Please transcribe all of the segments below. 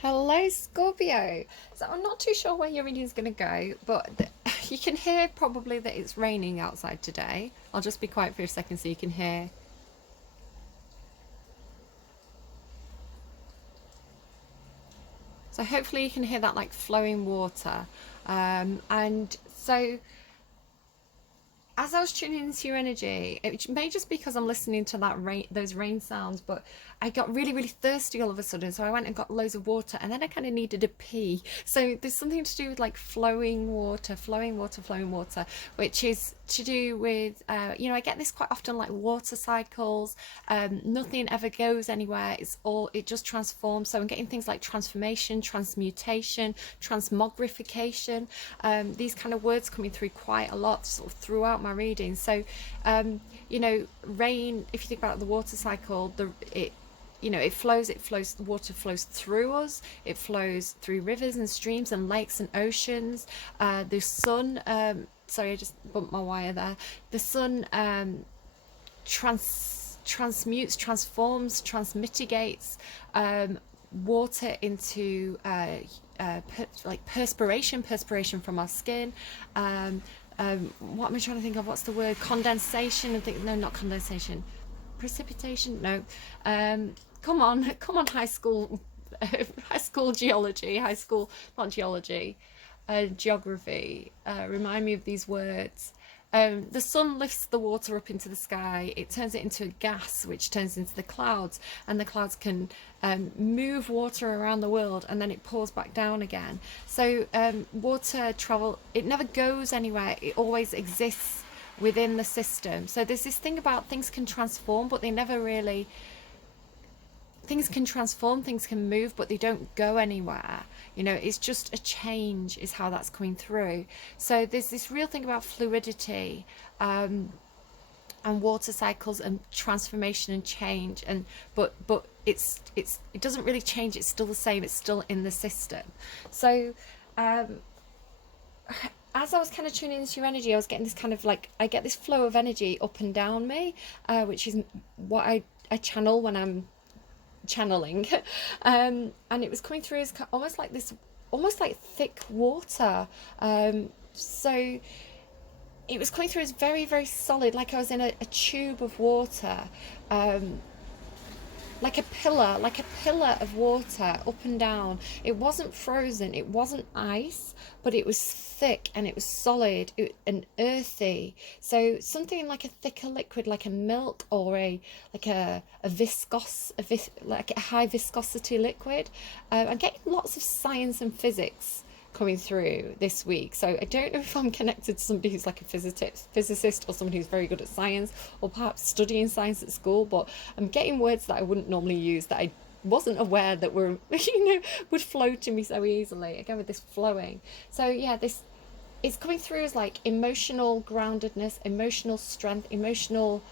Hello, Scorpio. So I'm not too sure where your reading is going to go, but you can hear probably that it's raining outside today. I'll just be quiet for a second so you can hear. So hopefully you can hear that like flowing water. And so as I was tuning into your energy, it may just be because I'm listening to that rain, those rain sounds, but I got really, really thirsty all of a sudden. So I went and got loads of water, and then I kind of needed a pee. So there's something to do with like flowing water, flowing water, flowing water, which is to do with, I get this quite often, like water cycles. Nothing ever goes anywhere. It just transforms. So I'm getting things like transformation, transmutation, transmogrification. These kind of words coming through quite a lot sort of throughout my reading. So, rain, if you think about the water cycle, it flows, the water flows through us, it flows through rivers and streams and lakes and oceans. The sun, sorry, I just bumped my wire there. The sun transmutes, transforms, transmitigates water into like perspiration from our skin. What am I trying to think of? What's the word? Condensation. No, not condensation. Precipitation. No. Come on, high school, high school geology, high school not geology, geography. Remind me of these words. The sun lifts the water up into the sky, it turns it into a gas, which turns into the clouds, and the clouds can move water around the world, and then it pours back down again. So water travel, it never goes anywhere, it always exists within the system. So there's this thing about things can transform, but they never really, things can transform, things can move, but they don't go anywhere. It's just a change is how that's coming through. So there's this real thing about fluidity, and water cycles and transformation and change, and but it doesn't really change, it's still the same, it's still in the system. So as I was kind of tuning into your energy, I was getting this kind of like, I get this flow of energy up and down me, which is what I channel when I'm channeling. And it was coming through as almost like this, almost like thick water. So it was coming through as very, very solid, like I was in a tube of water. Like a pillar of water up and down. It wasn't frozen, it wasn't ice, but it was thick and it was solid and earthy. So something like a thicker liquid, like a milk, or like a like a high viscosity liquid. I'm getting lots of science and physics coming through this week. So I don't know if I'm connected to somebody who's like a physicist or somebody who's very good at science, or perhaps studying science at school, but I'm getting words that I wouldn't normally use, that I wasn't aware that were would flow to me so easily, again with this flowing. So yeah, this is coming through as like emotional groundedness, emotional strength, emotional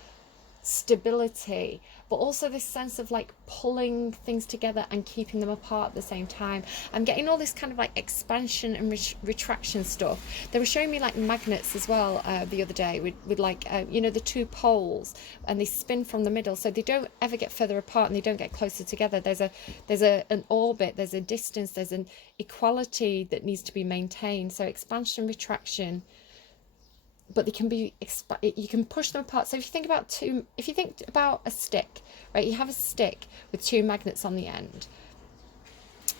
stability, but also this sense of like pulling things together and keeping them apart at the same time. I'm getting all this kind of like expansion and retraction stuff. They were showing me like magnets as well the other day with like the two poles, and they spin from the middle, so they don't ever get further apart and they don't get closer together. There's an orbit, there's a distance, there's an equality that needs to be maintained. So expansion, retraction, but they can be you can push them apart. So if you think about a stick, right, you have a stick with two magnets on the end.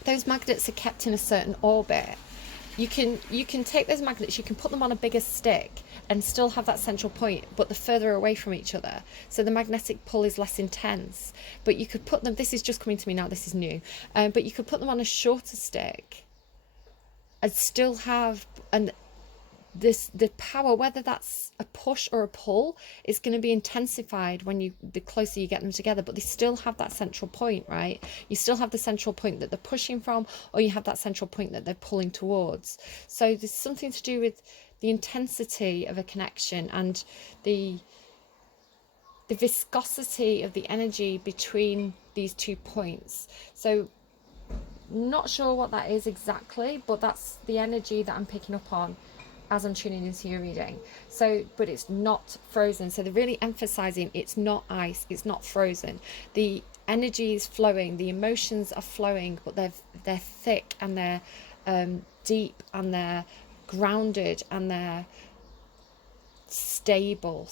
Those magnets are kept in a certain orbit. You can take those magnets, you can put them on a bigger stick and still have that central point, but they're further away from each other, so the magnetic pull is less intense. But you could put them, this is just coming to me now, this is new, but you could put them on a shorter stick and still have the power, whether that's a push or a pull, is going to be intensified the closer you get them together, but they still have that central point, right? You still have the central point that they're pushing from, or you have that central point that they're pulling towards. So there's something to do with the intensity of a connection and the viscosity of the energy between these 2 points. So not sure what that is exactly, but that's the energy that I'm picking up on as I'm tuning into your reading. So, but it's not frozen. So they're really emphasizing it's not ice, it's not frozen. The energy is flowing, the emotions are flowing, but they're thick, and they're deep, and they're grounded, and they're stable.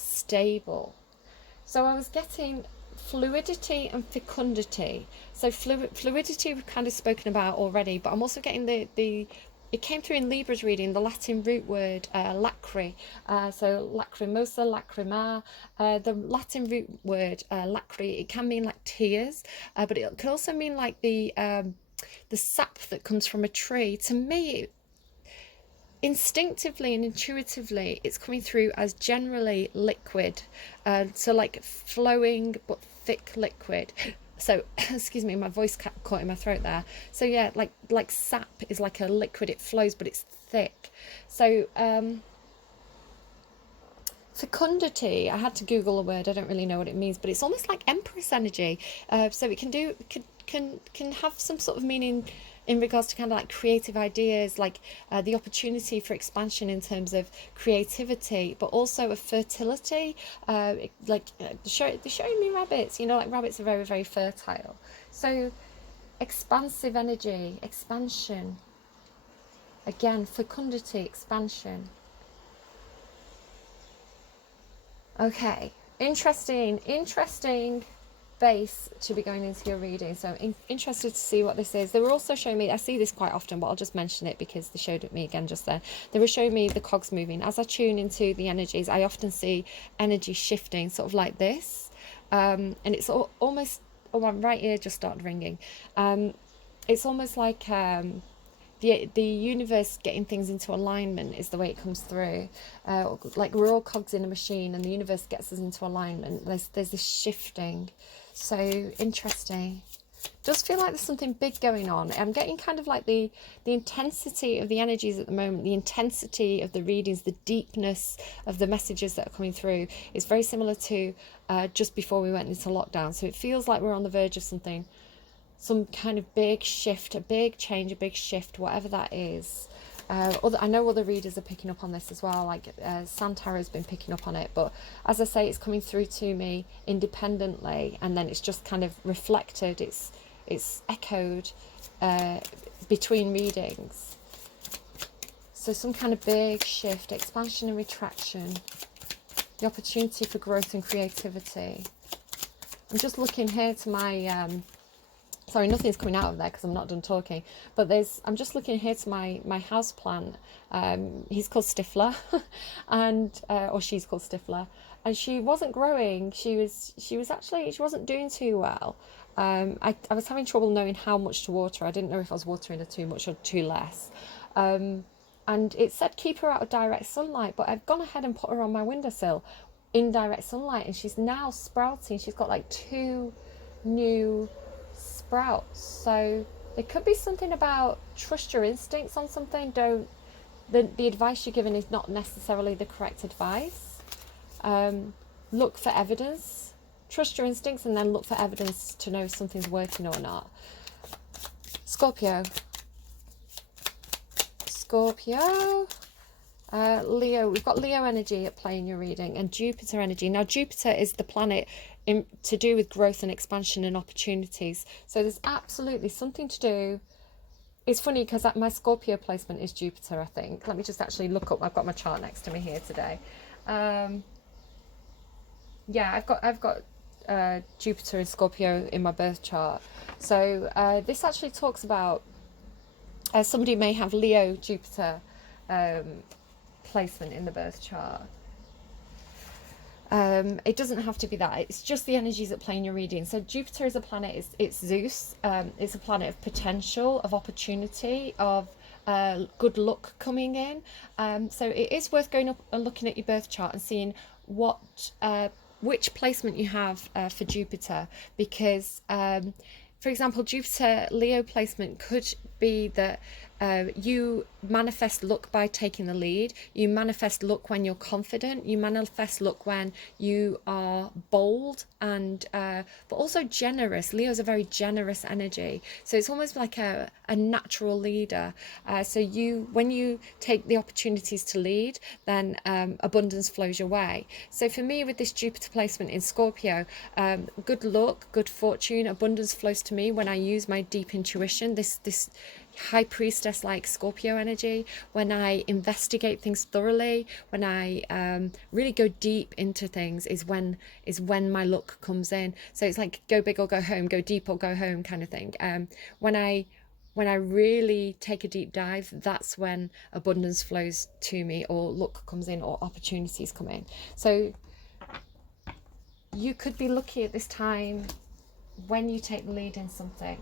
So I was getting fluidity and fecundity. So fluidity we've kind of spoken about already, but I'm also getting the it came through in Libra's reading, the Latin root word lacri. So lacrimosa, lacrima. The Latin root word lacri, it can mean like tears, but it can also mean like the sap that comes from a tree. To me, instinctively and intuitively, it's coming through as generally liquid, so like flowing but thick liquid. So excuse me, my voice caught in my throat there. So yeah, like sap is like a liquid, it flows but it's thick. So fecundity, I had to Google a word, I don't really know what it means, but it's almost like empress energy. So it can have some sort of meaning in regards to kind of like creative ideas, like the opportunity for expansion in terms of creativity, but also of fertility. They're showing me rabbits, you know, like rabbits are very, very fertile. So expansive energy, expansion. Again, fecundity, expansion. Okay, interesting base to be going into your reading. So interested to see what this is. They were also showing me, I see this quite often, but I'll just mention it because they showed it me again just then. They were showing me the cogs moving. As I tune into the energies, I often see energy shifting, sort of like this. And it's almost, oh, my right ear just started ringing. It's almost like the universe getting things into alignment is the way it comes through. Like we're all cogs in a machine, and the universe gets us into alignment. There's this shifting. So interesting. Does feel like there's something big going on. I'm getting kind of like the intensity of the energies at the moment, the intensity of the readings, the deepness of the messages that are coming through is very similar to just before we went into lockdown. So it feels like we're on the verge of something, some kind of big shift, a big change, a big shift, whatever that is. I know other readers are picking up on this as well, like Santara's been picking up on it, but as I say, it's coming through to me independently, and then it's just kind of reflected, it's echoed between readings. So some kind of big shift, expansion and retraction, the opportunity for growth and creativity. I'm just looking here to my sorry, nothing's coming out of there because I'm not done talking, but I'm just looking here to my house plant. He's called Stifler and or she's called Stifler, and she wasn't growing. She wasn't doing too well. I was having trouble knowing how much to water. I didn't know if I was watering her too much or too less. And it said keep her out of direct sunlight, but I've gone ahead and put her on my windowsill in direct sunlight, and she's now sprouting. She's got like 2 new sprouts. So there could be something about trust your instincts on something. The advice you're given is not necessarily the correct advice. Look for evidence, trust your instincts, and then look for evidence to know if something's working or not. Scorpio, Leo, we've got Leo energy at play in your reading, and Jupiter energy. Now Jupiter is the planet to do with growth and expansion and opportunities, so there's absolutely something to do. It's funny because my Scorpio placement is Jupiter, I think. Let me just actually look up. I've got my chart next to me here today. Yeah, I've got Jupiter and Scorpio in my birth chart. So this actually talks about somebody may have Leo Jupiter placement in the birth chart. It doesn't have to be that. It's just the energies that play in your reading. So Jupiter is a planet. It's Zeus. It's a planet of potential, of opportunity, of good luck coming in. So it is worth going up and looking at your birth chart and seeing which placement you have for Jupiter, because for example, Jupiter Leo placement could be that you manifest luck by taking the lead. You manifest luck when you're confident. You manifest luck when you are bold and but also generous. Leo's a very generous energy, so it's almost like a natural leader. So when you take the opportunities to lead, then abundance flows your way. So for me, with this Jupiter placement in Scorpio, good luck, good fortune, abundance flows to me when I use my deep intuition. This high priestess like Scorpio energy, when I investigate things thoroughly, when I really go deep into things, is when my luck comes in. So it's like go big or go home, go deep or go home kind of thing. When I really take a deep dive, that's when abundance flows to me, or luck comes in, or opportunities come in. So you could be lucky at this time when you take the lead in something.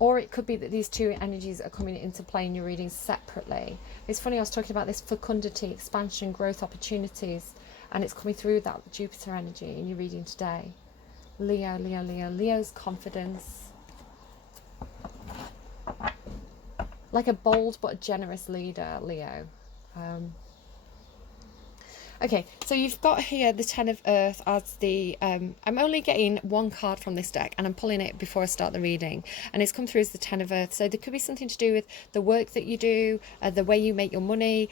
Or it could be that these two energies are coming into play in your readings separately. It's funny, I was talking about this fecundity, expansion, growth, opportunities, and it's coming through that Jupiter energy in your reading today. Leo, Leo, Leo. Leo's confidence. Like a bold but generous leader, Leo. Okay, so you've got here the Ten of Earth as the... I'm only getting one card from this deck, and I'm pulling it before I start the reading. And it's come through as the Ten of Earth. So there could be something to do with the work that you do, the way you make your money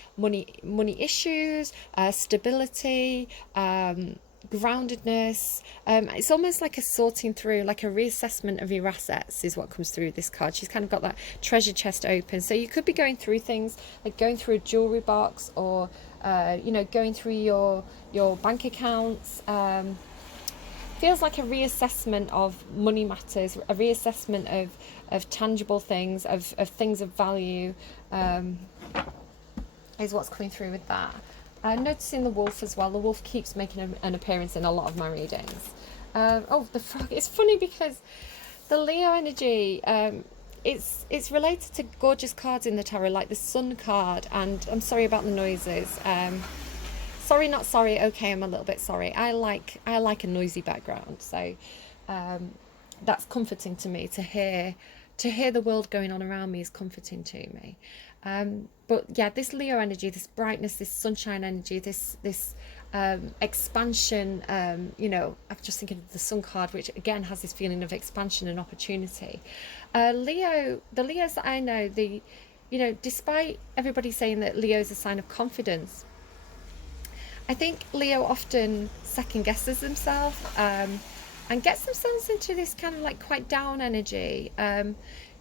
issues, stability, groundedness. It's almost like a sorting through, like a reassessment of your assets is what comes through this card. She's kind of got that treasure chest open. So you could be going through things like going through a jewelry box, or going through your bank accounts. Feels like a reassessment of money matters, a reassessment of tangible things, of things of value, is what's coming through with that. Noticing the wolf as well. The wolf keeps making an appearance in a lot of my readings. Oh, the frog. It's funny because the Leo energy, it's related to gorgeous cards in the tarot, like the Sun card. And I'm sorry about the noises. Sorry, not sorry. Okay, I'm a little bit sorry. I like a noisy background, so that's comforting to me. To hear the world going on around me is comforting to me. But yeah, this Leo energy, this brightness, this sunshine energy, this expansion, I'm just thinking of the Sun card, which again has this feeling of expansion and opportunity. The Leos that I know, despite everybody saying that Leo is a sign of confidence, I think Leo often second guesses themselves and gets themselves into this kind of like quite down energy.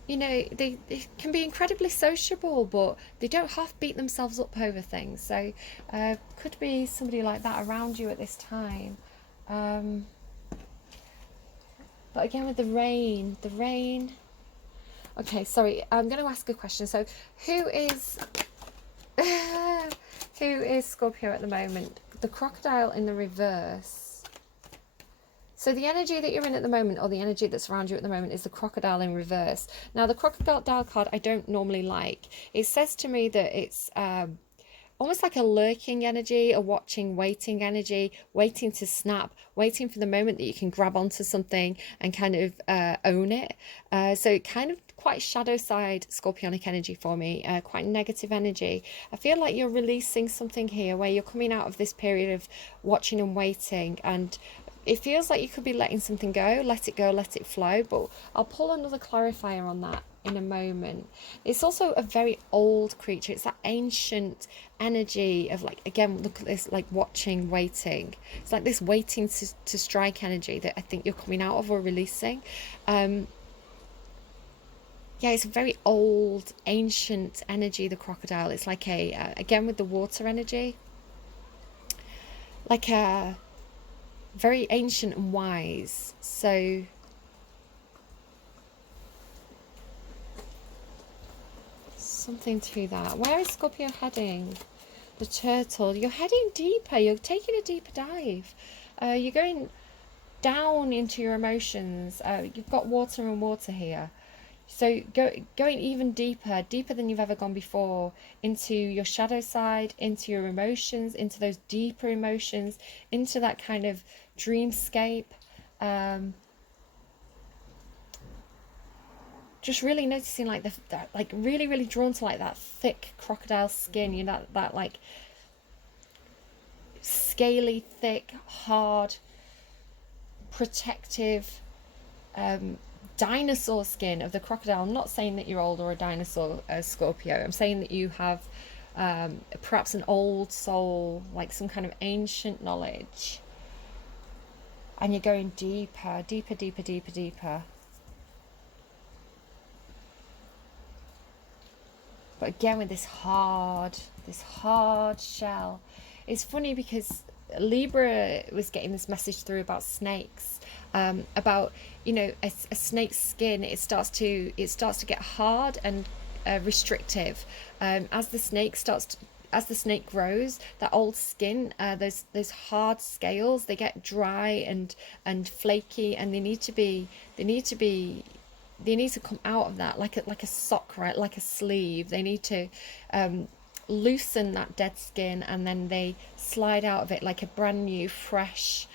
They can be incredibly sociable, but they don't half beat themselves up over things. So could be somebody like that around you at this time. But again, with the rain. Okay, sorry, I'm going to ask a question. So who is Scorpio at the moment? The crocodile in the reverse. So the energy that you're in at the moment, or the energy that's around you at the moment, is the crocodile in reverse. Now, the crocodile card I don't normally like. It says to me that it's almost like a lurking energy, a watching, waiting energy, waiting to snap, waiting for the moment that you can grab onto something and kind of own it. So kind of quite shadow side scorpionic energy for me, quite negative energy. I feel like you're releasing something here where you're coming out of this period of watching and waiting, and it feels like you could be letting something go, let it flow, but I'll pull another clarifier on that in a moment. It's also a very old creature. It's that ancient energy of, like, again, look at this, like watching, waiting. It's like this waiting to strike energy that I think you're coming out of or releasing. Yeah, it's a very old, ancient energy, the crocodile. It's like again, with the water energy, like a very ancient and wise. So something to that. Where is Scorpio heading? The turtle. You're heading deeper. You're taking a deeper dive. You're going down into your emotions. You've got water and water here. So going even deeper than you've ever gone before, into your shadow side, into your emotions, into those deeper emotions, into that kind of dreamscape. just really noticing like that, like really, really drawn to like that thick crocodile skin, you know, that like scaly, thick, hard, protective dinosaur skin of the crocodile. I'm not saying that you're old or a dinosaur, Scorpio. I'm saying that you have perhaps an old soul, like some kind of ancient knowledge, and you're going deeper, deeper, deeper, deeper, deeper. But again, with this hard shell. It's funny because Libra was getting this message through about snakes, about, you know, a snake's skin. It starts to get hard and restrictive as the snake grows. That old skin, those hard scales, they get dry and flaky, and they need to come out of that like a sock, right? Like a sleeve. They need to loosen that dead skin, and then they slide out of it like a brand new, fresh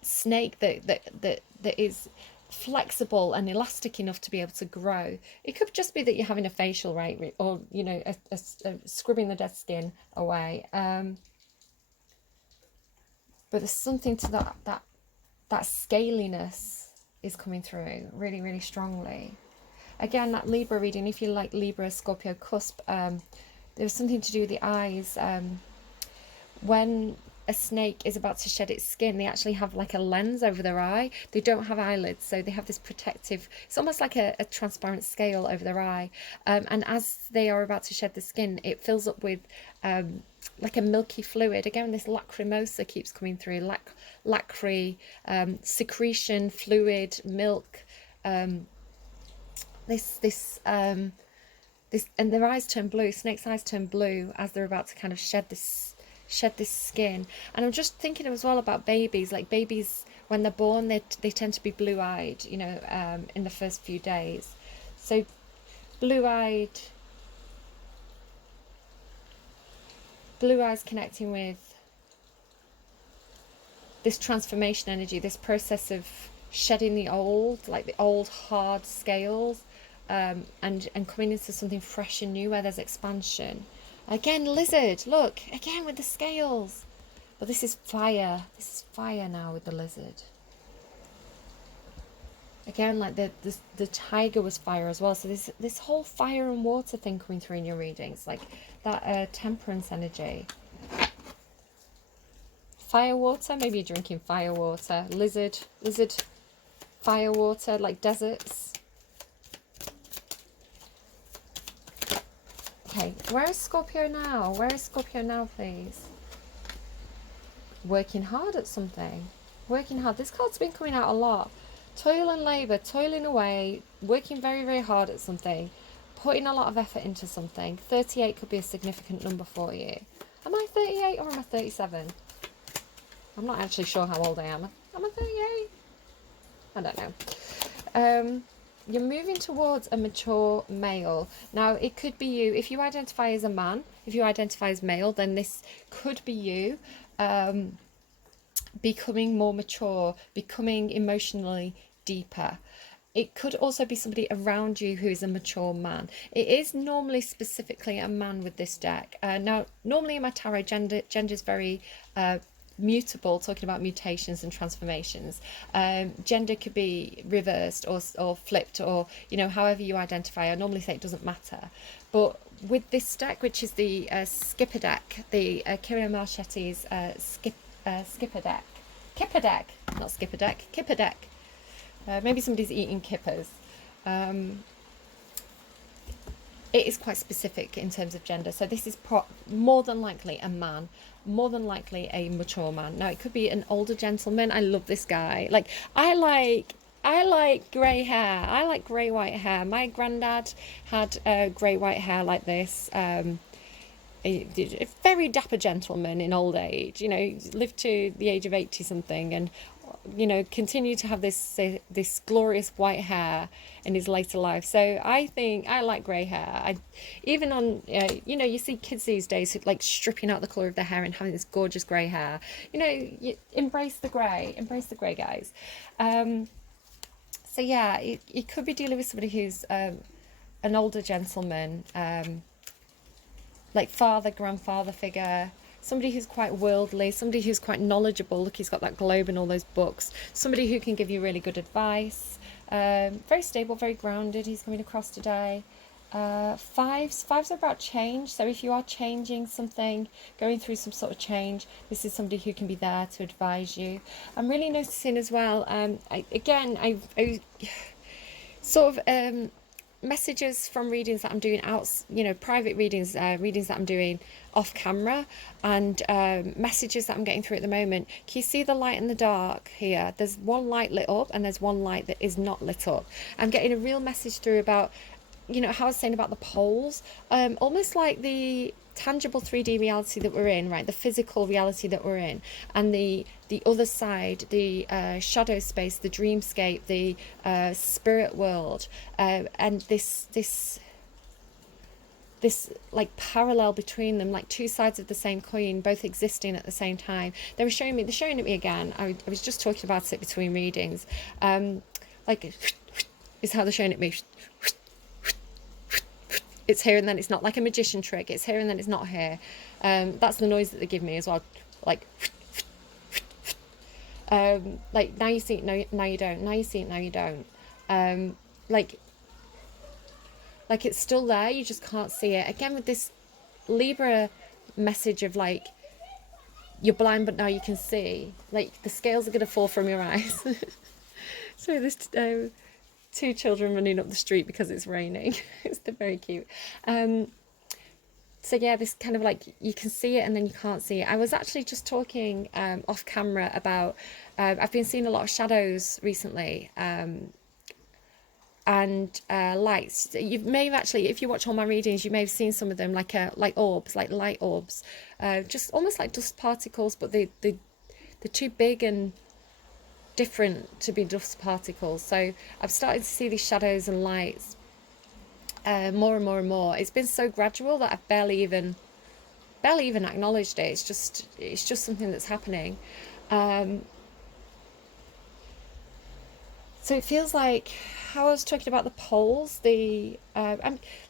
snake that is flexible and elastic enough to be able to grow. It could just be that you're having a facial, right? Or, you know, a scrubbing the dead skin away. But there's something to that scaliness is coming through really, really strongly. Again, that Libra reading, if you like Libra, Scorpio cusp, there's something to do with the eyes. When a snake is about to shed its skin, they actually have like a lens over their eye. They don't have eyelids, so they have this protective, it's almost like a transparent scale over their eye. And as they are about to shed the skin, it fills up with like a milky fluid. Again, this lacrimosa keeps coming through, lacry, secretion, fluid, milk, this, and their eyes turn blue. Snakes' eyes turn blue as they're about to kind of shed this skin. And I'm just thinking as well about babies. Like babies, when they're born, they tend to be blue-eyed, you know, in the first few days. So blue-eyed, blue eyes connecting with this transformation energy, this process of shedding the old, like the old hard scales, and coming into something fresh and new where there's expansion. Again, lizard, look, again with the scales. But this is fire. This is fire now with the lizard. Again, like the tiger was fire as well. So this whole fire and water thing coming through in your readings, like that temperance energy. Fire water, maybe you're drinking fire water. Lizard, fire water, like deserts. Okay, where is Scorpio now? Where is Scorpio now, please? Working hard at something. Working hard. This card's been coming out a lot. Toil and labour, toiling away, working very, very hard at something, putting a lot of effort into something. 38 could be a significant number for you. Am I 38 or am I 37? I'm not actually sure how old I am. Am I 38? I don't know. You're moving towards a mature male. Now, it could be you. If you identify as a man, if you identify as male, then this could be you becoming more mature, becoming emotionally deeper. It could also be somebody around you who is a mature man. It is normally specifically a man with this deck. Now, normally in my tarot, gender is very mutable, talking about mutations and transformations. Gender could be reversed or flipped, or, you know, however you identify. I normally say it doesn't matter. But with this deck, which is the Skipper deck, the Kirill Marchetti's Skipper deck. Kipper deck, not Skipper deck, Kipper deck. Maybe somebody's eating kippers. It is quite specific in terms of gender. So this is more than likely a man, more than likely a mature man. Now, it could be an older gentleman. I love this guy. Like, I like grey hair. I like grey white hair. My granddad had grey white hair like this. A very dapper gentleman in old age, you know, lived to the age of 80 something, and, you know, continued to have this glorious white hair in his later life. So I think I like grey hair. Even on, you know, you see kids these days who like stripping out the colour of their hair and having this gorgeous grey hair. You know, embrace the grey, guys. So yeah, you could be dealing with somebody who's an older gentleman, like father, grandfather figure, somebody who's quite worldly, somebody who's quite knowledgeable. Look, he's got that globe and all those books. Somebody who can give you really good advice. Very stable, very grounded. He's coming across today. Fives are about change. So if you are changing something, going through some sort of change, this is somebody who can be there to advise you. I'm really noticing as well. I sort of messages from readings that I'm doing out, private readings, readings that I'm doing off camera, and messages that I'm getting through at the moment. Can you see the light and the dark here? There's one light lit up and there's one light that is not lit up. I'm getting a real message through about, how I was saying about the poles, almost like the tangible 3D reality that we're in, right? The physical reality that we're in, and the other side, the shadow space, the dreamscape, the spirit world, and this like parallel between them, like two sides of the same coin, both existing at the same time. They're showing it me again. I was just talking about it between readings, like is how they're showing it me. It's here and then it's not, like a magician trick. It's here and then it's not here. That's the noise that they give me as well. Like now you see it, now you don't. Now you see it, now you don't. Like it's still there, you just can't see it. Again, with this Libra message of like, you're blind but now you can see. Like the scales are going to fall from your eyes. So this two children running up the street because it's raining. They're very cute. So yeah, this kind of like, you can see it and then you can't see it. I was actually just talking off camera about, I've been seeing a lot of shadows recently, and lights. You may have actually, if you watch all my readings, you may have seen some of them like orbs, like light orbs, just almost like dust particles, but they're too big and different to be dust particles. So I've started to see these shadows and lights more and more and more. It's been so gradual that I've barely even acknowledged it. It's just something that's happening. So it feels like how I was talking about the poles.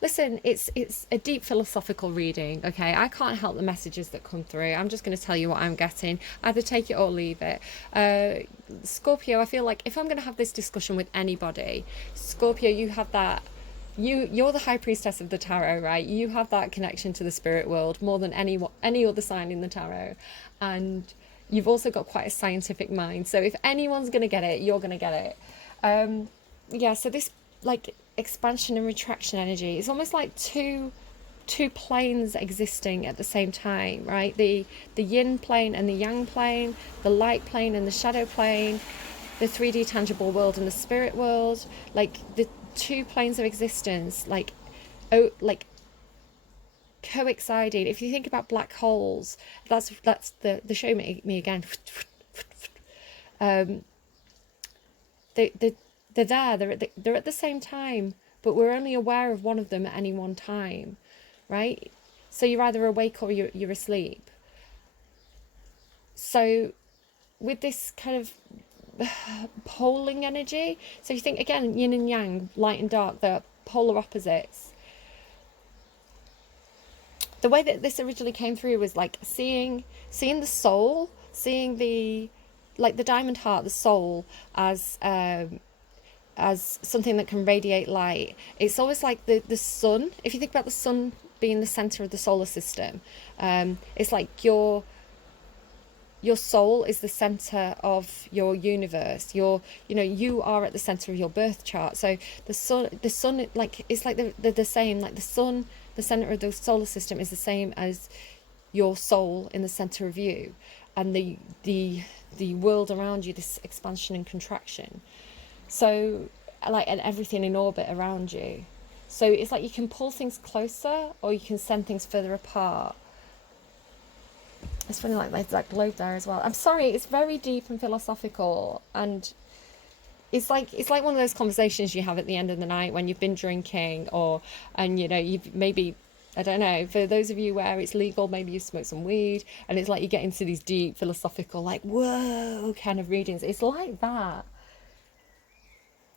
Listen, it's a deep philosophical reading. Okay, I can't help the messages that come through. I'm just going to tell you what I'm getting. Either take it or leave it. Scorpio, I feel like if I'm going to have this discussion with anybody, Scorpio, you have that. You're the high priestess of the tarot, right? You have that connection to the spirit world more than any other sign in the tarot, and you've also got quite a scientific mind. So if anyone's going to get it, you're going to get it. Yeah, so this like expansion and retraction energy is almost like two planes existing at the same time, right? The yin plane and the yang plane, the light plane and the shadow plane, the 3D tangible world and the spirit world, like the two planes of existence, like coexiding. If you think about black holes, that's the show me again. They're there. They're at the same time, but we're only aware of one of them at any one time, right? So you're either awake or you're asleep. So with this kind of poling energy, so you think again, yin and yang, light and dark, they're polar opposites. The way that this originally came through was like seeing the soul, seeing the diamond heart, the soul, as something that can radiate light. It's always like the sun. If you think about the sun being the center of the solar system, it's like your soul is the center of your universe. You are at the center of your birth chart. So the sun, like it's like they're the same. Like the sun, the center of the solar system, is the same as your soul in the center of you, and the world around you, this expansion and contraction. So and everything in orbit around you. So it's like you can pull things closer or you can send things further apart. It's funny, like there's that globe there as well. I'm sorry, it's very deep and philosophical, and it's like one of those conversations you have at the end of the night when you've been drinking, and you've maybe, I don't know, for those of you where it's legal, maybe you smoke some weed, and it's like you get into these deep philosophical, like whoa kind of readings. It's like that.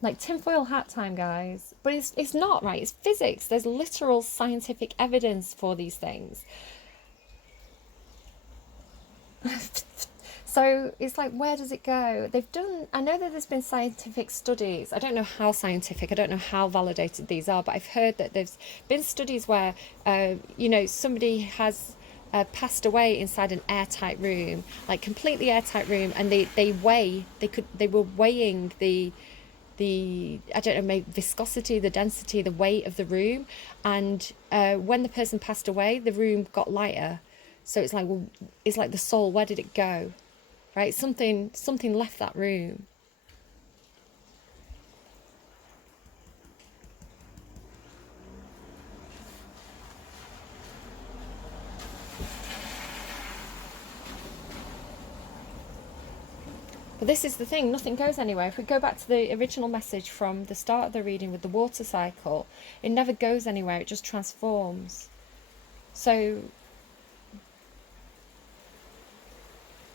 like tinfoil hat time, guys. But it's not, right? It's physics. There's literal scientific evidence for these things. So it's like, where does it go? I know that there's been scientific studies. I don't know how scientific, I don't know how validated these are, but I've heard that there's been studies where, somebody has passed away inside an airtight room, like completely airtight room, and they were weighing the I don't know, maybe viscosity, the density, the weight of the room, and when the person passed away, the room got lighter. So it's like, well, it's like the soul, where did it go? Right? Something left that room. But this is the thing, nothing goes anywhere. If we go back to the original message from the start of the reading with the water cycle, it never goes anywhere, it just transforms. So,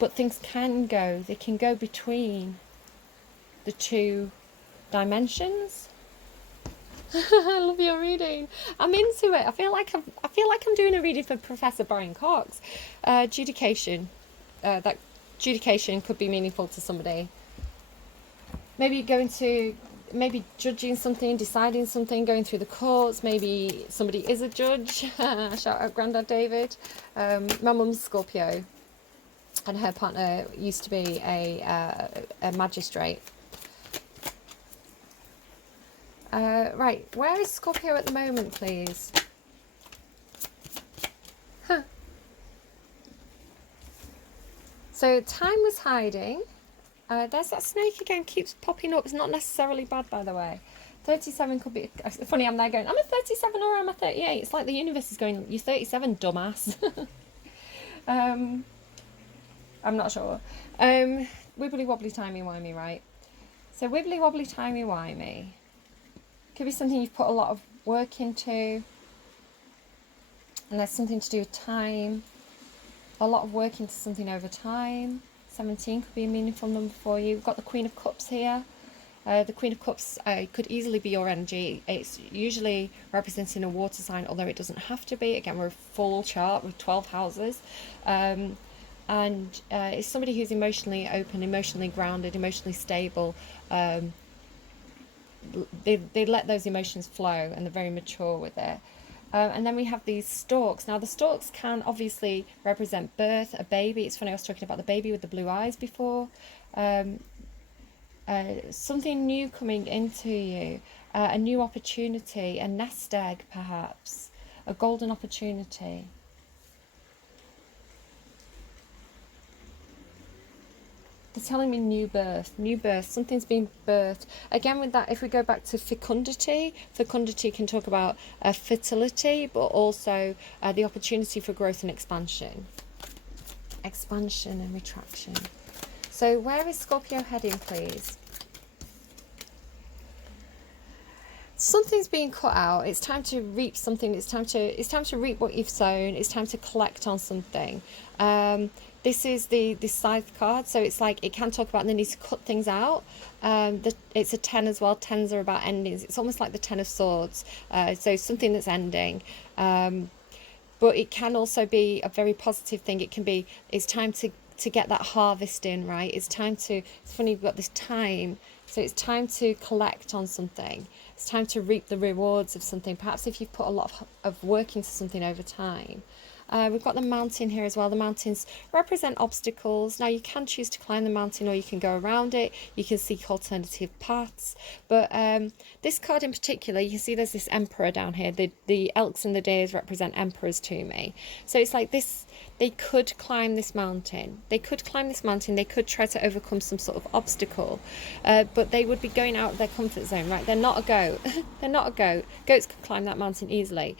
but things can go, they can go between the two dimensions. I love your reading. I'm into it. I feel like I'm doing a reading for Professor Brian Cox. Adjudication. That adjudication could be meaningful to somebody. Maybe judging something, deciding something, going through the courts. Maybe somebody is a judge. Shout out Grandad David. My mum's Scorpio, and her partner used to be a magistrate. Right, where is Scorpio at the moment, please? Huh. So time was hiding. There's that snake again, keeps popping up. It's not necessarily bad, by the way. 37 could be... Funny, I'm there going, I'm a 37 or I'm a 38. It's like the universe is going, you're 37, dumbass. I'm not sure. Wibbly wobbly timey wimey, right? So wibbly wobbly timey wimey could be something you've put a lot of work into, and there's something to do with time. A lot of work into something over time. 17 could be a meaningful number for you. We've got the Queen of Cups here. The Queen of Cups could easily be your energy. It's usually representing a water sign, although it doesn't have to be. Again, we're a full chart with 12 houses. And it's somebody who's emotionally open, emotionally grounded, emotionally stable. They let those emotions flow, and they're very mature with it. And then we have these storks. Now the storks can obviously represent birth, a baby. It's funny, I was talking about the baby with the blue eyes before. Something new coming into you, a new opportunity, a nest egg perhaps, a golden opportunity. They're telling me new birth, something's being birthed. Again, with that, if we go back to fecundity can talk about fertility, but also the opportunity for growth and expansion and retraction. So where is Scorpio heading, please? Something's being cut out. It's time to reap something. It's time to reap what you've sown. It's time to collect on something. This is the scythe card, so it's like it can talk about the need to cut things out. It's a 10 as well. 10s are about endings. It's almost like the 10 of swords. So something that's ending. But it can also be a very positive thing. It can be, it's time to get that harvest in, right? It's funny, we've got this time. So it's time to collect on something. It's time to reap the rewards of something. Perhaps if you've put a lot of work into something over time. We've got the mountain here as well. The mountains represent obstacles. Now you can choose to climb the mountain or you can go around it. You can seek alternative paths. But this card in particular, you can see there's this emperor down here. The elks and the deers represent emperors to me. So it's like this, they could climb this mountain. They could try to overcome some sort of obstacle. But they would be going out of their comfort zone, right? They're not a goat. They're not a goat. Goats can climb that mountain easily.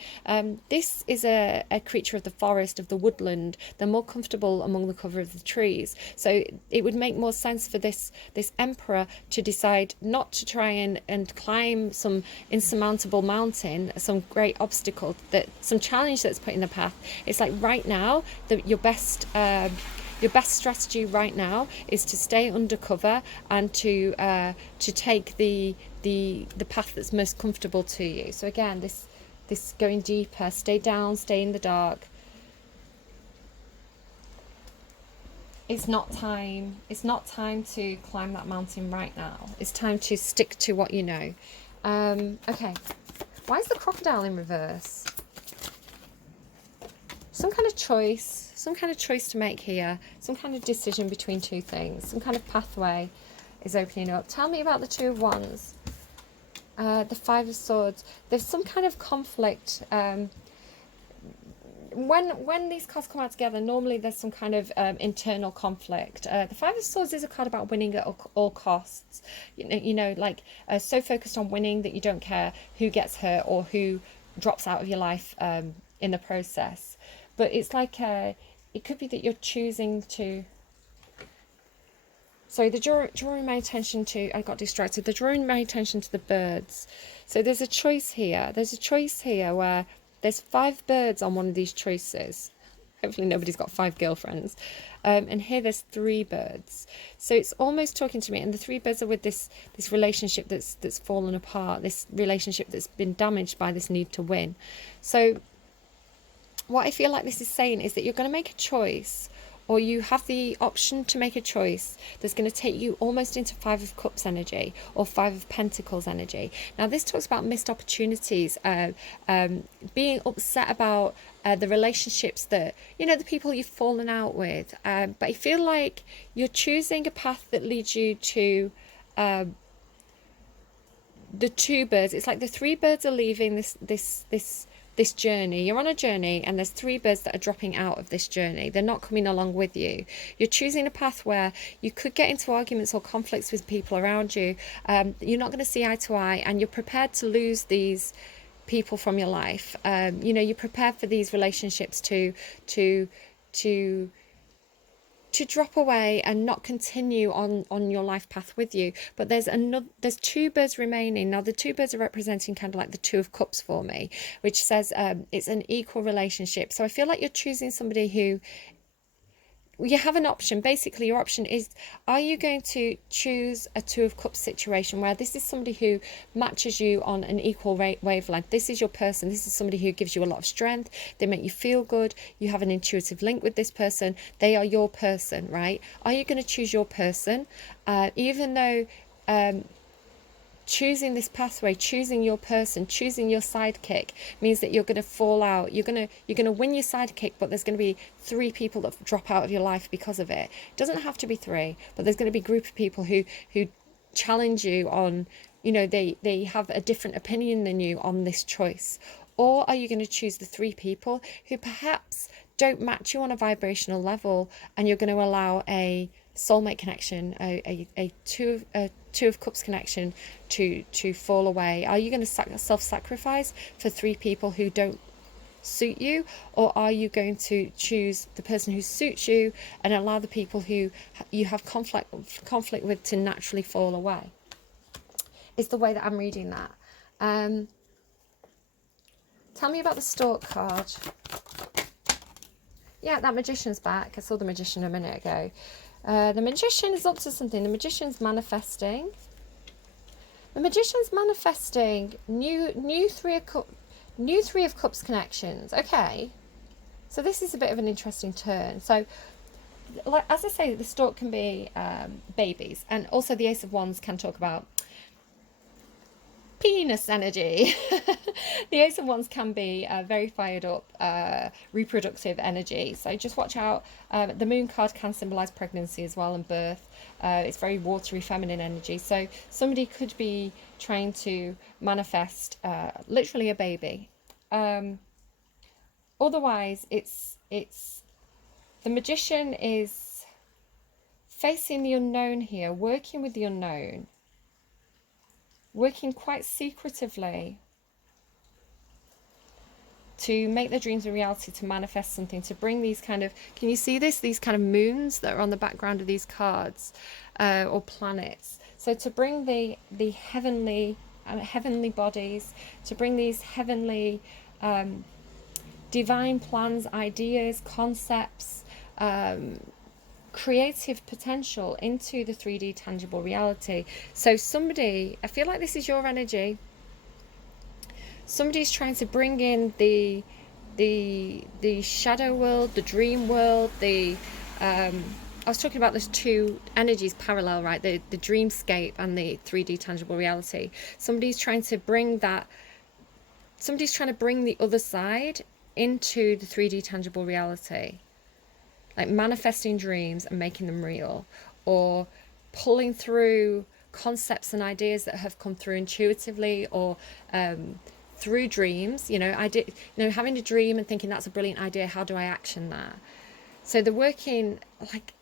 This is a creature of the forest, of the woodland. They're more comfortable among the cover of the trees. So it would make more sense for this emperor to decide not to try and climb some insurmountable mountain, some great obstacle, some challenge that's put in the path. It's like right now, your best strategy right now is to stay undercover and to take the the path that's most comfortable to you. So again, this going deeper, stay down, stay in the dark. It's not time to climb that mountain right now. It's time to stick to what you know. Okay, why is the crocodile in reverse? Some kind of choice to make here, some kind of decision between two things, some kind of pathway is opening up. Tell me about the Two of Wands, the Five of Swords. There's some kind of conflict. When these cards come out together, normally there's some kind of internal conflict. The Five of Swords is a card about winning at all costs. You know, like so focused on winning that you don't care who gets hurt or who drops out of your life in the process. But it's like it could be that you're choosing to. Sorry, drawing my attention to. I got distracted. They're drawing my attention to the birds. So there's a choice here. There's a choice here where there's 5 birds on one of these choices. Hopefully nobody's got 5 girlfriends. And here there's 3 birds. So it's almost talking to me. And the 3 birds are with this relationship that's fallen apart. This relationship that's been damaged by this need to win. So what I feel like this is saying is that you're going to make a choice, or you have the option to make a choice that's going to take you almost into 5 of Cups energy or 5 of Pentacles energy. Now this talks about missed opportunities, being upset about the relationships that, you know, the people you've fallen out with. But I feel like you're choosing a path that leads you to the 2 birds. It's like the 3 birds are leaving this journey. You're on a journey and there's 3 birds that are dropping out of this journey. They're not coming along with you. You're choosing a path where you could get into arguments or conflicts with people around you. You're not going to see eye to eye, and you're prepared to lose these people from your life. You know, you're prepared for these relationships to drop away and not continue on your life path with you. But there's 2 birds remaining. Now the 2 birds are representing kind of like the 2 of Cups for me, which says it's an equal relationship. So I feel like you're choosing somebody who you have an option. Basically your option is, are you going to choose a 2 of Cups situation where this is somebody who matches you on an equal wavelength? This is your person. This is somebody who gives you a lot of strength. They make you feel good. You have an intuitive link with this person. They are your person, right? Are you going to choose your person? Even though choosing this pathway, choosing your person, choosing your sidekick means that you're going to fall out. You're going to win your sidekick, but there's going to be 3 people that drop out of your life because of it. It doesn't have to be 3, but there's going to be a group of people who challenge you on, you know, they have a different opinion than you on this choice. Or are you going to choose the 3 people who perhaps don't match you on a vibrational level, and you're going to allow a soulmate connection, a two of Cups connection to fall away? Are you going to self-sacrifice for 3 people who don't suit you, or are you going to choose the person who suits you and allow the people who you have conflict with to naturally fall away? Is the way that I'm reading that. Tell me about the Stork card. Yeah, that Magician's back. I saw the Magician a minute ago. The Magician is up to something. The Magician's manifesting. The Magician's manifesting new three of Cups connections. Okay, so this is a bit of an interesting turn. So, like, as I say, the Stork can be babies, and also the Ace of Wands can talk about penis energy. The Ace of Wands can be very fired up, reproductive energy. So just watch out. The Moon card can symbolize pregnancy as well, and birth. It's very watery, feminine energy. So somebody could be trying to manifest literally a baby. Otherwise, it's the Magician is facing the unknown here, working with the unknown, working quite secretively to make their dreams a reality, to manifest something, to bring these kind of, can you see this? These kind of moons that are on the background of these cards, or planets. So to bring the heavenly bodies, to bring these heavenly divine plans, ideas, concepts, creative potential into the 3D tangible reality. So somebody, I feel like this is your energy. Somebody's trying to bring in the shadow world, the dream world, I was talking about those two energies parallel, right? The dreamscape and the 3D tangible reality. Somebody's trying to bring the other side into the 3D tangible reality, like manifesting dreams and making them real, or pulling through concepts and ideas that have come through intuitively, or through dreams. Having a dream and thinking that's a brilliant idea, how do I action that? So they're working like,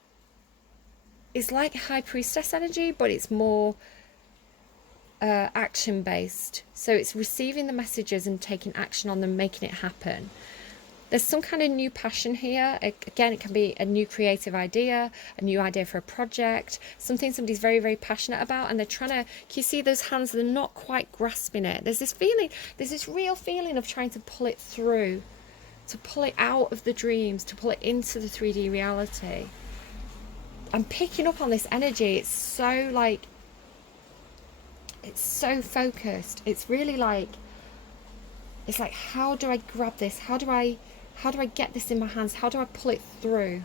it's like high priestess energy, but it's more action based. So it's receiving the messages and taking action on them, making it happen. There's some kind of new passion here. Again, it can be a new creative idea, a new idea for a project, something somebody's very, very passionate about, and they're trying to, can you see those hands? They're not quite grasping it. There's this real feeling of trying to pull it through, to pull it out of the dreams, to pull it into the 3D reality. I'm picking up on this energy. It's so focused. It's really like, it's like, how do I grab this? How do I get this in my hands? How do I pull it through?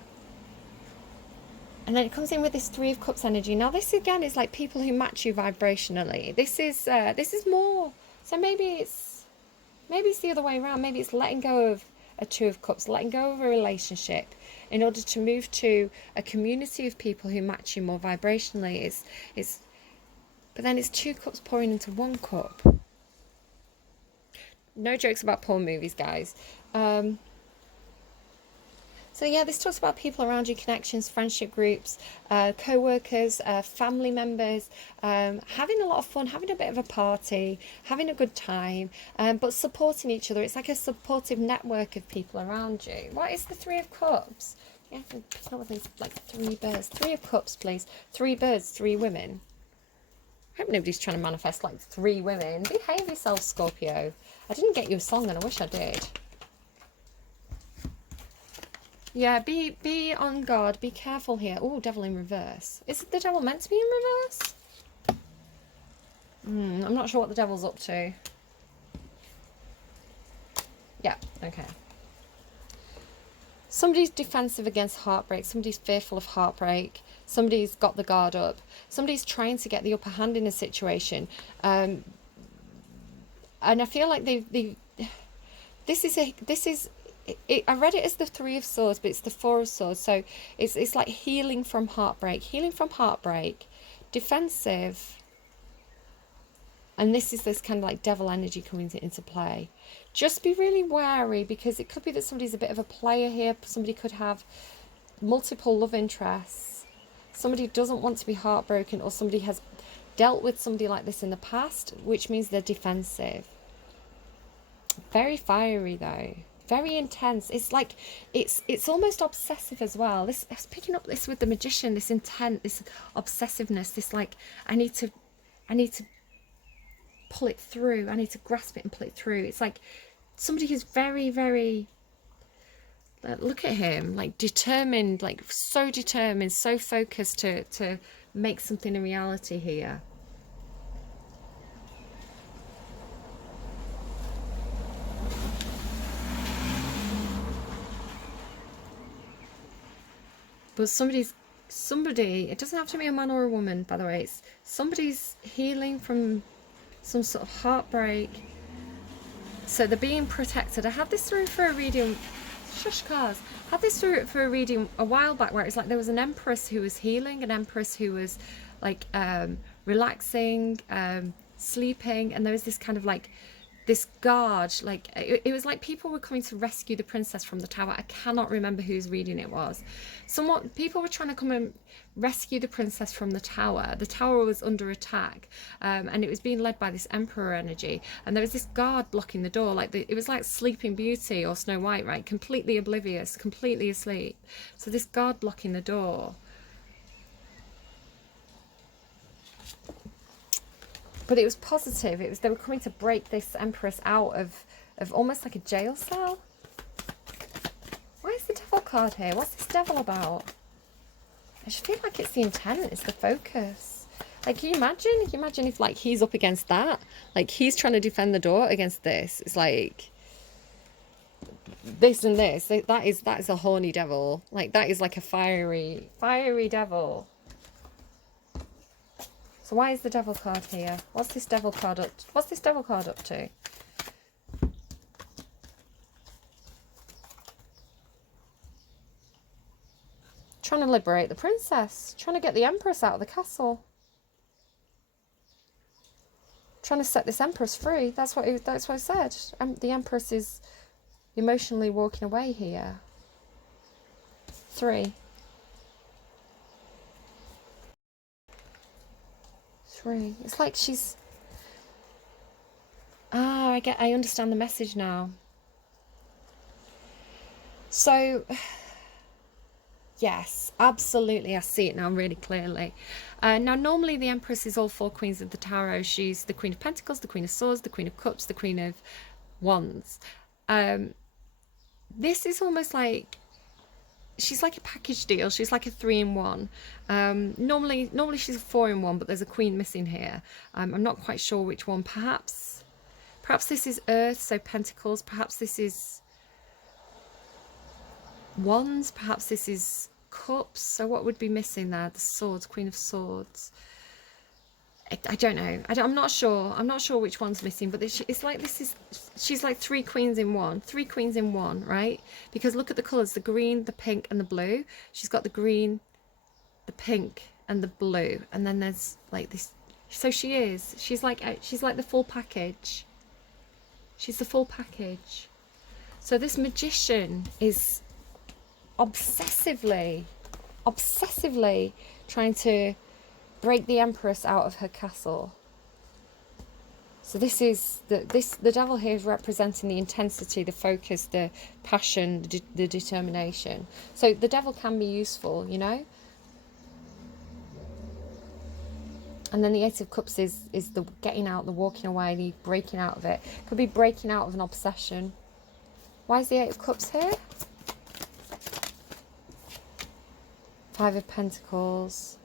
And then it comes in with this 3 of Cups energy. Now this again is like people who match you vibrationally. This is more. So maybe it's the other way around. Maybe it's letting go of a 2 of Cups, letting go of a relationship in order to move to a community of people who match you more vibrationally. But then it's 2 cups pouring into 1 cup. No jokes about porn movies, guys. So yeah, this talks about people around you, connections, friendship groups, co-workers, family members, having a lot of fun, having a bit of a party, having a good time, but supporting each other. It's like a supportive network of people around you. What is the 3 of Cups? Yeah, it's not with these like 3 birds. 3 of Cups, please. 3 birds, 3 women. I hope nobody's trying to manifest like 3 women. Behave yourself, Scorpio. I didn't get you a song and I wish I did. Yeah, be on guard. Be careful here. Oh, devil in reverse. Is the devil meant to be in reverse? I'm not sure what the devil's up to. Yeah, okay. Somebody's defensive against heartbreak. Somebody's fearful of heartbreak. Somebody's got the guard up. Somebody's trying to get the upper hand in a situation. And I feel like I read it as the 3 of Swords, but it's the 4 of Swords. So it's like healing from heartbreak, defensive. And this is this kind of like devil energy coming into play. Just be really wary, because it could be that somebody's a bit of a player here. Somebody could have multiple love interests. Somebody doesn't want to be heartbroken, or somebody has dealt with somebody like this in the past, which means they're defensive. Very fiery though. Very intense. It's like it's almost obsessive as well. I was picking up this with the Magician, this intent, this obsessiveness, this like I need to pull it through. I need to grasp it and pull it through. It's like somebody who's very, very, look at him, like determined, like so determined, so focused to make something a reality here. But somebody, it doesn't have to be a man or a woman, by the way. It's somebody's healing from some sort of heartbreak. So they're being protected. I had this through for a reading. Shush, cars. I had this through for a reading a while back, where it's like there was an empress who was healing, an empress who was like relaxing, sleeping, and there was this kind of like this guard, like it was like people were coming to rescue the princess from the tower. I cannot remember whose reading it was. People were trying to come and rescue the princess from the tower. The tower was under attack, and it was being led by this emperor energy, and there was this guard blocking the door, like it was like Sleeping Beauty or Snow White, right? Completely oblivious, completely asleep. So this guard blocking the door. But it was positive. They were coming to break this empress out of almost like a jail cell. Why is the devil card here? What's this devil about? just feel like it's the intent, it's the focus. Like, can you imagine? Can you imagine if, like, he's up against that? Like, he's trying to defend the door against this. It's like this and this. That is a horny devil. Like, that is like a fiery devil. So why is the devil card here? What's this devil card up to? What's this devil card up to? Trying to liberate the princess. Trying to get the empress out of the castle. Trying to set this empress free. That's what I said. The empress is emotionally walking away here. 3. 3. It's like she's... I understand the message now. So, yes, absolutely, I see it now really clearly. Now, normally the Empress is all 4 queens of the tarot. She's the Queen of Pentacles, the Queen of Swords, the Queen of Cups, the Queen of Wands. This is almost like... she's like a package deal. She's like a 3-in-1. Normally she's a 4-in-1, but there's a queen missing here. I'm not quite sure which one. Perhaps this is Earth, so Pentacles. Perhaps this is Wands. Perhaps this is Cups. So what would be missing there? The Swords, Queen of Swords. I don't know. I'm not sure. I'm not sure which one's missing, but it's like she's like 3 queens in one. 3 queens in one, right? Because look at the colours, the green, the pink and the blue. She's got the green, the pink and the blue. And then there's like this. So she's like the full package. She's the full package. So this magician is obsessively trying to break the Empress out of her castle. So this is the devil here is representing the intensity, the focus, the passion, the determination. So the devil can be useful, you know. And then the 8 of Cups is the getting out, the walking away, the breaking out of it. Could be breaking out of an obsession. Why is the 8 of Cups here? 5 of Pentacles.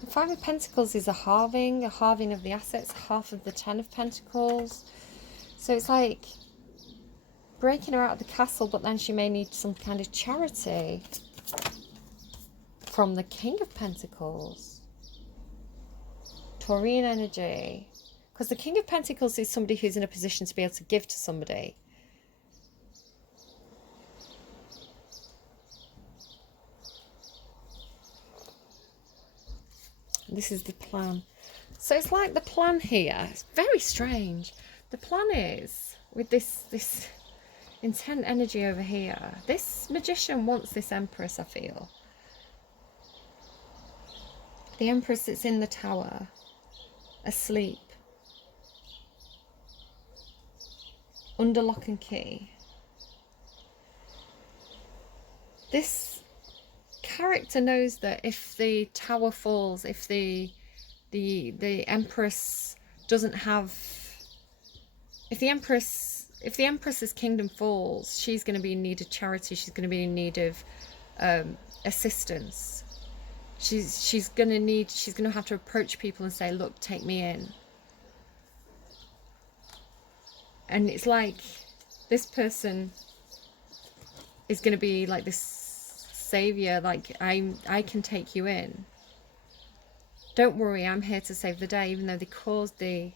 The 5 of Pentacles is a halving of the assets, half of the 10 of Pentacles. So it's like breaking her out of the castle, but then she may need some kind of charity from the King of Pentacles. Taurine energy. Because the King of Pentacles is somebody who's in a position to be able to give to somebody. This is the plan. So it's like the plan here. It's very strange. The plan is, with this intent energy over here, this magician wants this Empress, I feel. The Empress that's in the tower, asleep, under lock and key. This character knows that if the tower falls, if the Empress doesn't have, if the Empress's kingdom falls, she's going to be in need of charity. She's going to be in need of assistance. She's going to have to approach people and say, look, take me in. And it's like this person is going to be like this savior, like I can take you in. Don't worry, I'm here to save the day, even though they caused the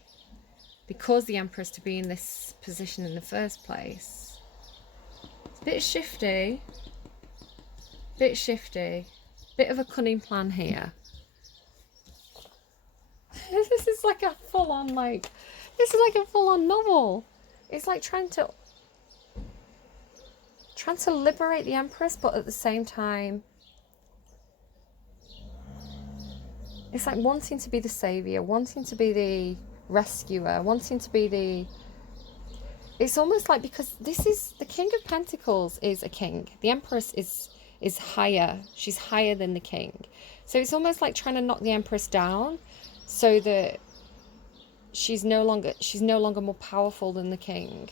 Empress to be in this position in the first place. It's a bit shifty. Bit of a cunning plan here. This is like a full-on novel. It's like trying to liberate the Empress, but at the same time it's like wanting to be the savior, wanting to be the rescuer, wanting to be the... It's almost like, because this is the King of Pentacles is a king. The Empress is higher. She's higher than the king. So it's almost like trying to knock the Empress down so that she's no longer more powerful than the king.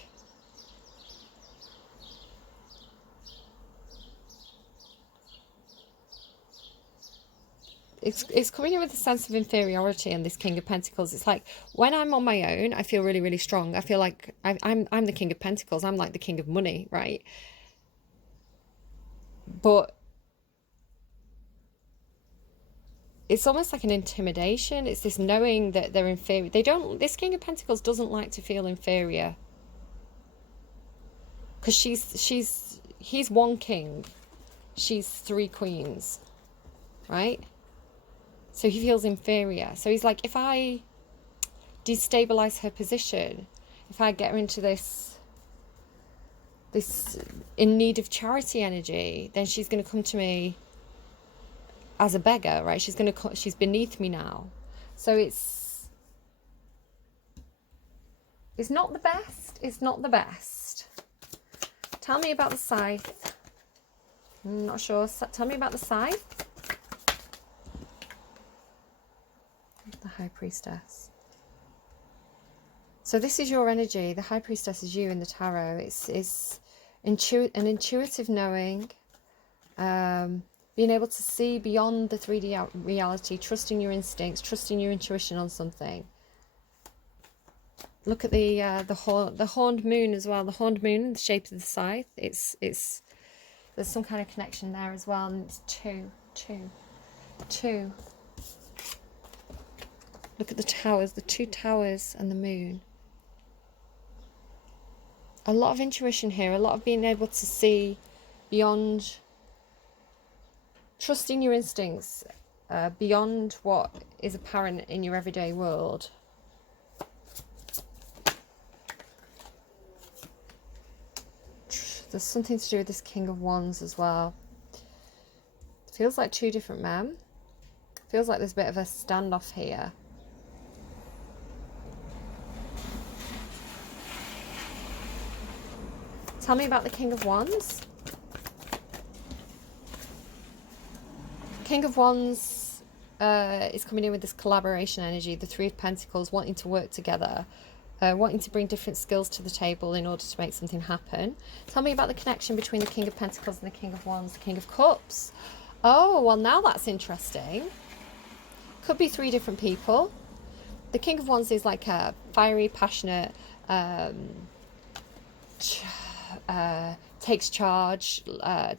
It's coming in with a sense of inferiority in this King of Pentacles. It's like, when I'm on my own, I feel really, really strong. I feel like I'm the King of Pentacles. I'm like the king of money, right? But it's almost like an intimidation. It's this knowing that they're inferior. This King of Pentacles doesn't like to feel inferior. Because he's one king. She's three queens, right? So he feels inferior. So he's like, if I destabilize her position, if I get her into this in need of charity energy, then she's going to come to me as a beggar, right? She's beneath me now. So it's not the best. It's not the best. Tell me about the scythe. I'm not sure. Tell me about the scythe. The High Priestess. So this is your energy. The High Priestess is you in the tarot. It's an intuitive knowing, being able to see beyond the 3D reality, trusting your instincts, trusting your intuition on something. Look at the horned moon as well. The horned moon in the shape of the scythe. There's some kind of connection there as well, and it's two. Look at the towers, the two towers and the moon. A lot of intuition here, a lot of being able to see beyond, trusting your instincts, beyond what is apparent in your everyday world. There's something to do with this King of Wands as well. Feels like two different men. Feels like there's a bit of a standoff here. Tell me about the King of Wands. King of Wands is coming in with this collaboration energy. The Three of Pentacles, wanting to work together. Wanting to bring different skills to the table in order to make something happen. Tell me about the connection between the King of Pentacles and the King of Wands, the King of Cups. Oh, well, now that's interesting. Could be three different people. The King of Wands is like a fiery, passionate, takes charge,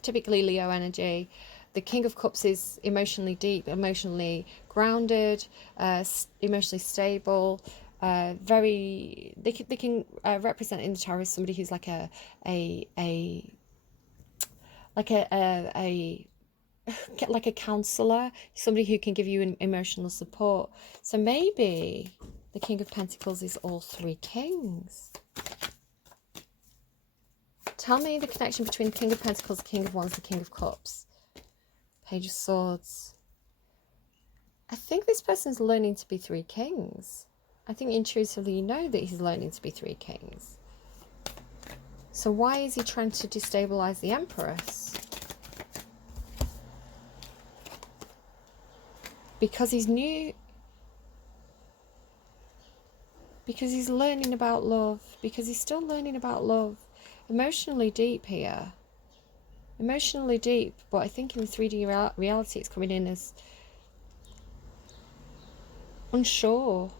typically Leo energy. The King of Cups is emotionally deep, emotionally grounded, emotionally stable. They can represent in the tarot somebody who's like a counselor, somebody who can give you an emotional support. So maybe the King of Pentacles is all three kings. Tell me the connection between the King of Pentacles, the King of Wands, the King of Cups. Page of Swords. I think this person's learning to be three kings. I think intuitively you know that he's learning to be three kings. So why is he trying to destabilize the Empress? Because he's new. Because he's learning about love. Because he's still learning about love. Emotionally deep here. Emotionally deep. But I think in the 3D reality it's coming in as unsure.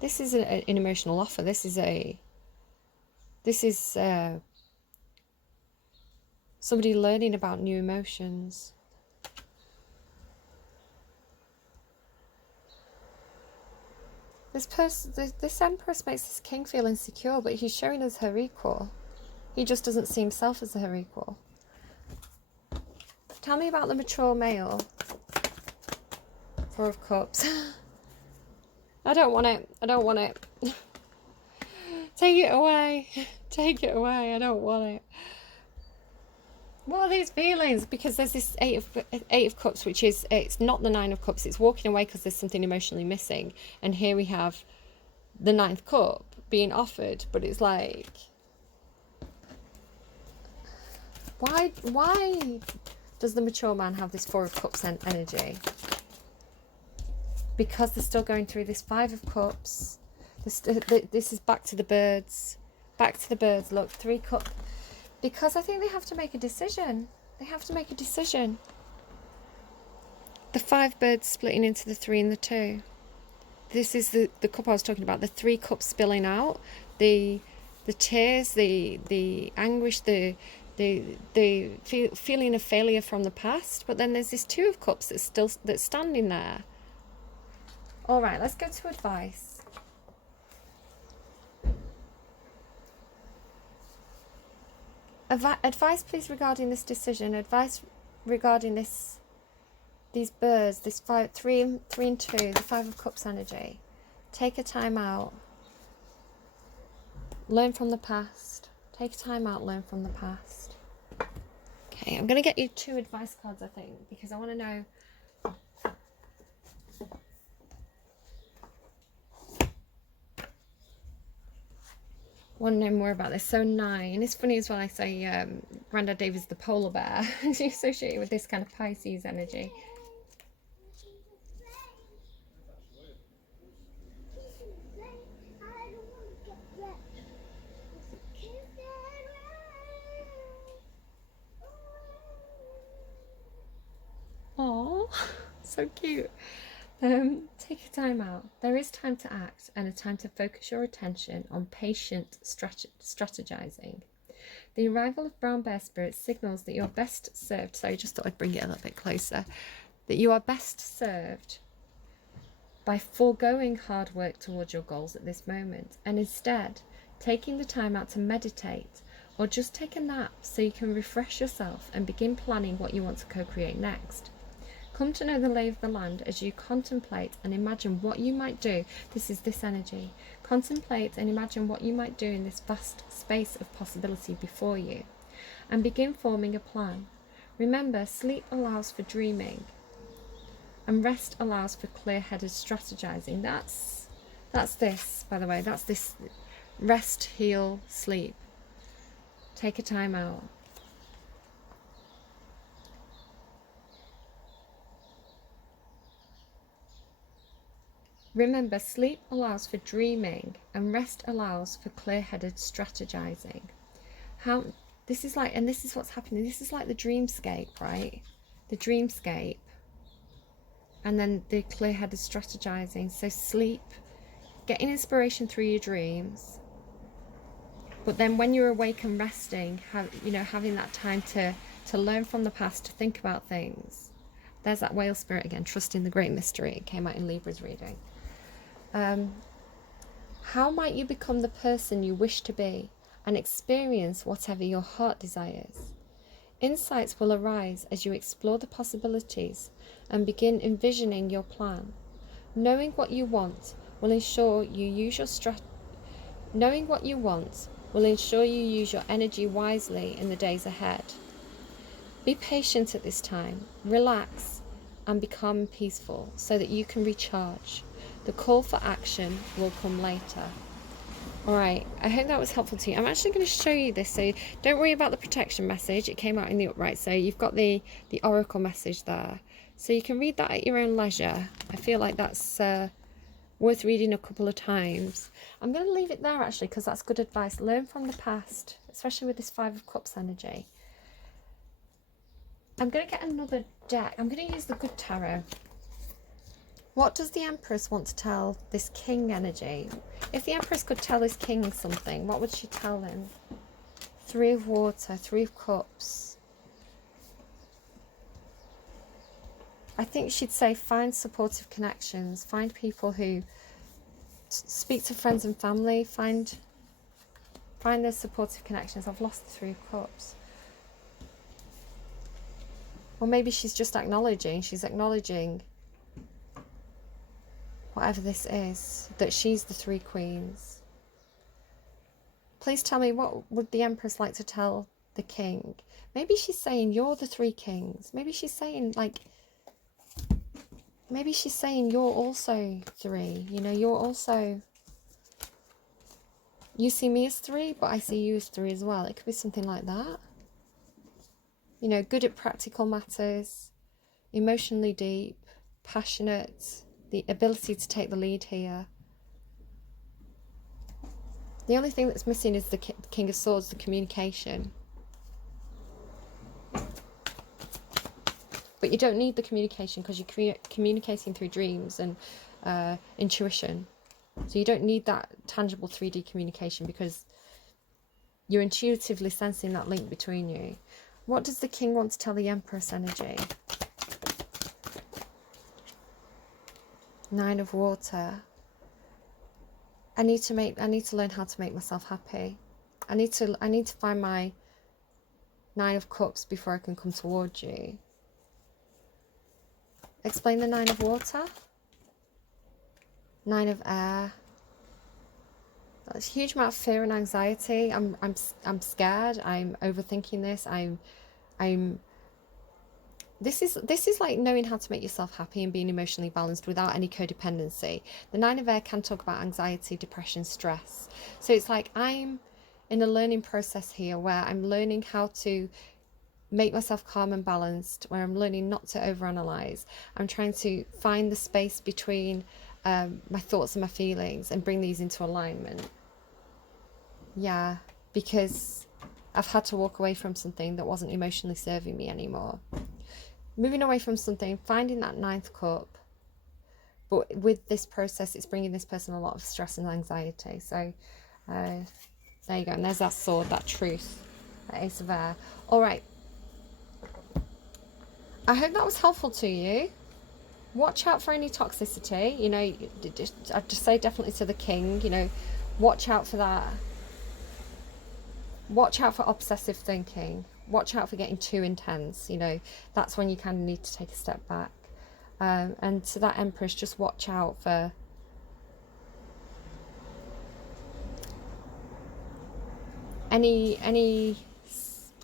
This is an emotional offer. This is somebody learning about new emotions. This Empress makes this king feel insecure, but he's showing us her equal. He just doesn't see himself as her equal. Tell me about the mature male. Four of Cups. I don't want it. I don't want it. Take it away. Take it away. I don't want it. What are these feelings? Because there's this Eight of Cups, which is, it's not the Nine of Cups. It's walking away because there's something emotionally missing. And here we have the Ninth Cup being offered, but it's like, Why does the mature man have this Four of Cups energy? Because they're still going through this Five of Cups. This is back to the birds. Back to the birds. Look, 3 cups. Because I think they have to make a decision. They have to make a decision. The 5 birds splitting into the 3 and the 2. This is the cup I was talking about. The 3 cups spilling out. The tears, the anguish, the feeling of failure from the past. But then there's this 2 of Cups that's standing there. All right, let's go to advice. Advice, please, regarding this decision. Advice regarding these birds, this 3 and 2, the 5 of Cups energy. Take a time out. Learn from the past. Take a time out, learn from the past. Okay, I'm going to get you 2 advice cards, I think, because I want to know. Want to know more about this. So 9. It's funny as well, I say Grandad Dave is the polar bear. It's associated with this kind of Pisces energy. Oh, so cute. Take a time out. There is time to act and a time to focus your attention on patient strategizing. The arrival of brown bear spirit signals that you're best served. So I just thought I'd bring it a little bit closer. That you are best served by foregoing hard work towards your goals at this moment and instead taking the time out to meditate or just take a nap so you can refresh yourself and begin planning what you want to co-create next. Come to know the lay of the land as you contemplate and imagine what you might do. This is this energy. Contemplate and imagine what you might do in this vast space of possibility before you. And begin forming a plan. Remember, sleep allows for dreaming. And rest allows for clear-headed strategizing. That's this, by the way. That's this rest, heal, sleep. Take a time out. Remember, sleep allows for dreaming and rest allows for clear-headed strategizing. This is what's happening. This is like the dreamscape, right? The dreamscape. And then the clear-headed strategizing. So sleep, getting inspiration through your dreams. But then when you're awake and resting, having that time to learn from the past, to think about things. There's that whale spirit again, trusting the great mystery. It came out in Libra's reading. How might you become the person you wish to be and experience whatever your heart desires? Insights will arise as you explore the possibilities and begin envisioning your plan. Knowing what you want will ensure you use your energy wisely in the days ahead. Be patient at this time, relax, and be calm and peaceful so that you can recharge. The call for action will come later. Alright, I hope that was helpful to you. I'm actually going to show you this, so don't worry about the protection message. It came out in the upright, so you've got the oracle message there. So you can read that at your own leisure. I feel like that's worth reading a couple of times. I'm going to leave it there actually, because that's good advice. Learn from the past, especially with this 5 of Cups energy. I'm going to get another deck. I'm going to use the Good Tarot. What does the Empress want to tell this King energy? If the Empress could tell this King something, what would she tell him? 3 of Water, 3 of Cups. I think she'd say find supportive connections. Find people who speak to friends and family. Find those supportive connections. I've lost the 3 of Cups. Or maybe she's just acknowledging. She's acknowledging whatever this is, that she's the 3 Queens. Please tell me, what would the Empress like to tell the King? Maybe she's saying you're the 3 Kings. Maybe she's saying you're also 3. You're also, you see me as 3, but I see you as 3 as well. It could be something like that. You know, good at practical matters, emotionally deep, passionate, the ability to take the lead here. The only thing that's missing is the King of Swords, the communication. But you don't need the communication because you're communicating through dreams and intuition. So you don't need that tangible 3D communication because you're intuitively sensing that link between you. What does the King want to tell the Empress energy? Nine of Water. I need to learn how to make myself happy. I need to find my Nine of Cups before I can come towards you. Explain the Nine of Water. Nine of Air. That's a huge amount of fear and anxiety. I'm scared. I'm overthinking this. This is like knowing how to make yourself happy and being emotionally balanced without any codependency. The Nine of Air can talk about anxiety, depression, stress. So it's like I'm in a learning process here where I'm learning how to make myself calm and balanced, where I'm learning not to overanalyze. I'm trying to find the space between my thoughts and my feelings and bring these into alignment. Yeah, because I've had to walk away from something that wasn't emotionally serving me anymore. Moving away from something, finding that ninth cup. But with this process, it's bringing this person a lot of stress and anxiety. So there you go. And there's that sword, that truth, that Ace of Air. All right. I hope that was helpful to you. Watch out for any toxicity. You know, I'd just say definitely to the King, you know, watch out for that. Watch out for obsessive thinking. Watch out for getting too intense. You know, that's when you kind of need to take a step back. And to that Empress, just watch out for any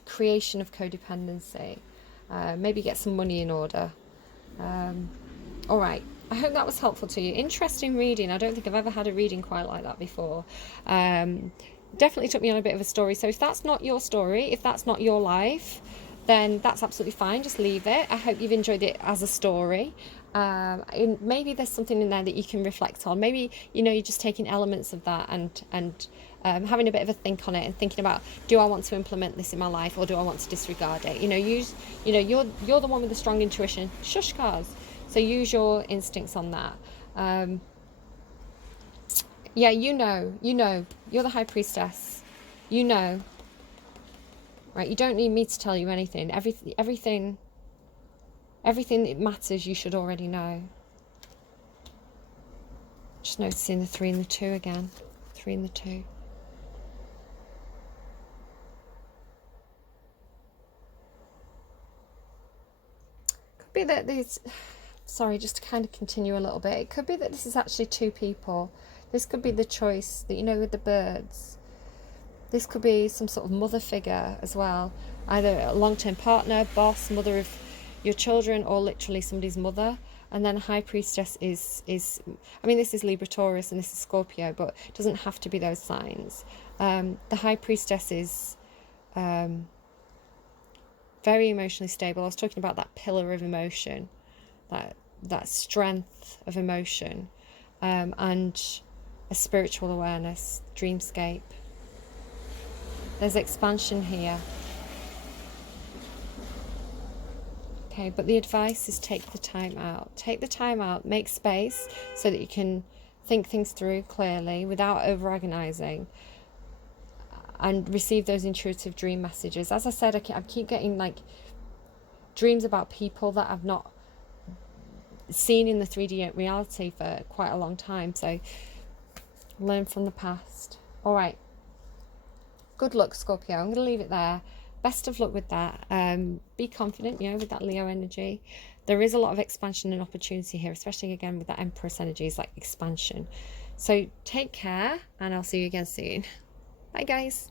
creation of codependency. Maybe get some money in order. All right, I hope that was helpful to you. Interesting reading. I don't think I've ever had a reading quite like that before. Definitely took me on a bit of a story. So if that's not your story, if that's not your life, then that's absolutely fine. Just leave it. I hope you've enjoyed it as a story. Maybe there's something in there that you can reflect on. Maybe, you know, you're just taking elements of that and having a bit of a think on it and thinking about, do I want to implement this in my life or do I want to disregard it? You know, you're the one with the strong intuition. Shush cards. So use your instincts on that. Yeah, you know, you're the High Priestess. You know, right? You don't need me to tell you anything. Everything that matters, you should already know. Just noticing the 3 and the 2 again. 3 and the 2. Could be that these... Sorry, just to kind of continue a little bit. It could be that this is actually 2 people. This could be the choice that, you know, with the birds. This could be some sort of mother figure as well. Either a long-term partner, boss, mother of your children, or literally somebody's mother. And then High Priestess is I mean, this is Libra, Taurus, and this is Scorpio, but it doesn't have to be those signs. The High Priestess is very emotionally stable. I was talking about that pillar of emotion, that strength of emotion, and a spiritual awareness, dreamscape. There's expansion here. Okay, but the advice is take the time out. Take the time out, make space so that you can think things through clearly without over-agonizing and receive those intuitive dream messages. As I said, I keep getting like dreams about people that I've not seen in the 3D reality for quite a long time. So learn from the past. All right. Good luck, Scorpio. I'm going to leave it there. Best of luck with that. Be confident, you know, with that Leo energy. There is a lot of expansion and opportunity here, especially again with that Empress energy. It's like expansion. So take care, and I'll see you again soon. Bye, guys.